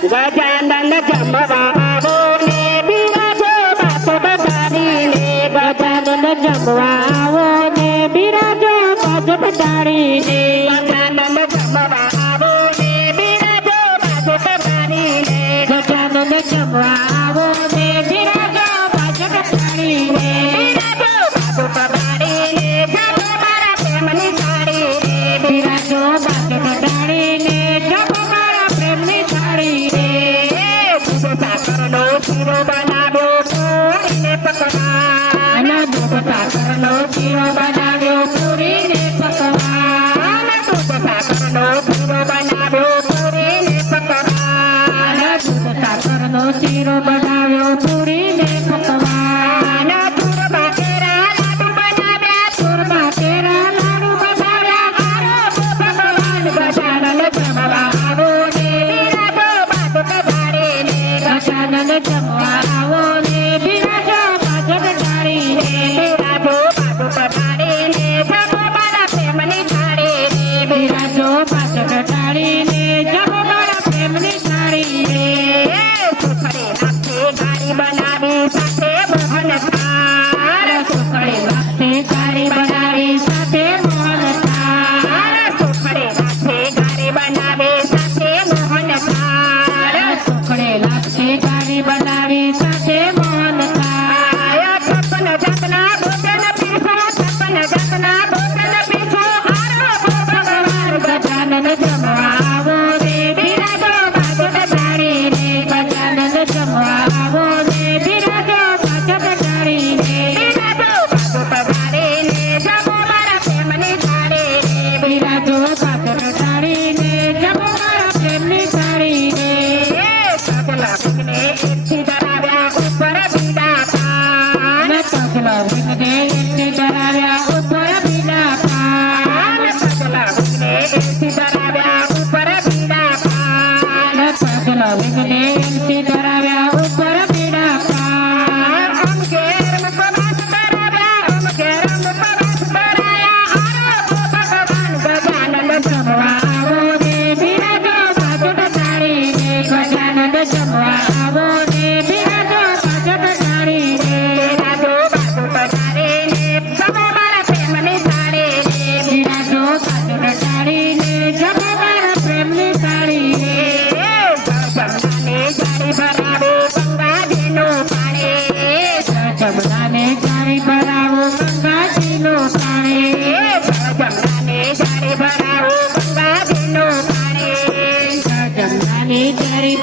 ગજાનન જમવા આવો ને બિરાજો બાપ બધારીને ગજાનન જમવા આવો ને બિરાજો બાજ બધારીને ગજાનન જમવા આવો ને બિરાજો બાજ બધારીને ગજાનન જમવા આવો ને બિરાજો બાજ બધારીને બિરાજો બાપ બધારીને જમો મારા પ્રેમની થાળી રે બિરાજો બાજ બધારીને જમો મારા પ્રેમની થાળી રે દૂધ સાકરનો શીરો બનાવ્યો પૂરીને પકવાન દૂધ સાકરનો શીરો બનાવ્યો પૂરીને પકવાન દૂધ સાકરનો શીરો બનાવ્યો પૂરીને પકવાન દૂધ સાકરનો શીરો બનાવ્યો પૂરીને પકવાન પૂરમાં કેરા લાડુ બનાવ્યા પૂરમાં કેરા લાડુ બનાવ્યા આરો ભગવાન ગજાનન જમવા આવો ને બિરાજો બાજ બધારીને ગજાનન જમવા આવો ને બિરાજો બાજ બધારીને બિરાજો બાજ બધારીને જમો મારા પ્રેમની થાળી રે બિરાજો બાજ બધારીને જમો મારા પ્રેમની થાળી રે સુખડે લાપસી ગારી બનાવી સાથે મોહન થાળ સુખડે લાપસી ગારી બનાવી સાથે મોહન થાળ સુખડે લાપસી ગારી બનાવી સાથે મોહન થાળ સુખડે લાપસી ગારી બનાવી સાથે મોહન થાળ 56 જાતના ભોજન પીરસો 56 જાતના ભોજન પીરસો આરો ભગવાન ગજાનન જમવા આવો રે બિરાજો બાજ બધારીને ગજાનન જમવા આવો ને બિરાજો બાજ બધારીને બિરાજો બાજ બધારીને જમો મારા પ્રેમની થાળી રે બિરાજો બાજ બધારીને જમો મારા પ્રેમની થાળી રે સગલા વિઘ્ને એકથી ધરાવ્યા ઉપર બીડા પાન સગલા વિઘ્ને એકથી ધરાવ્યા ઉપર બીડા પાન સગલા વિઘ્ને એકથી ધરાવ્યા ઉપર બીડા પાન સગલા વિઘ્ને એકથી ધરાવ્યા ઉપર બીડા પાન અમ ઘેર ઉપવાસ ધરાવ્યા અમ ઘેર ઉપવાસ ધરાયા આરો ભગવાન ગજાનન જમવા આવો ને બિરાજો બાજ બધારીને ગજાનન જમવા આવો ને બિરાજો બાજ બધારીને બિરાજો બાજ બધારીને જમો મારા પ્રેમની થાળી રે બિરાજો બાજ બધારીને જમો મારા પ્રેમની થાળી રે જમનાને જારી ભરાવો ગંગાજીનું પાણી જમનાને જારી ભરાવો ગંગાજીનું પાણી જમનાને જારી ભરાવો ગંગાજીનું પાણી જમનાને જારી